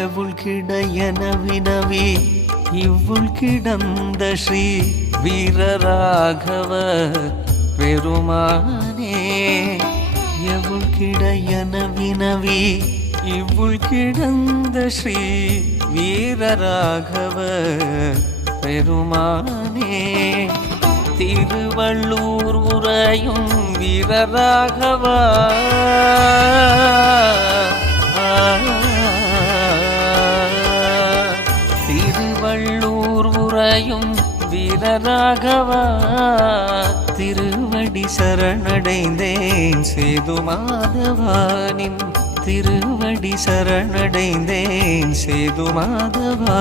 எவுள் கிடையன வினவி இவ்வுள் கிடந்த ஸ்ரீ வீரராகவ பெருமானே எவுள் கிடையன வினவி இவ்வுள் கிடந்த ஸ்ரீ வீரராகவ பெருமானே திருவள்ளூர் உரையும் வீரராகவா திருவள்ளூர் உரையும் வீரராகவா திருவடி சரணடைந்தேன் சேது மாதவானின் திருவடி சரணடைந்தேன் சேது மாதவா.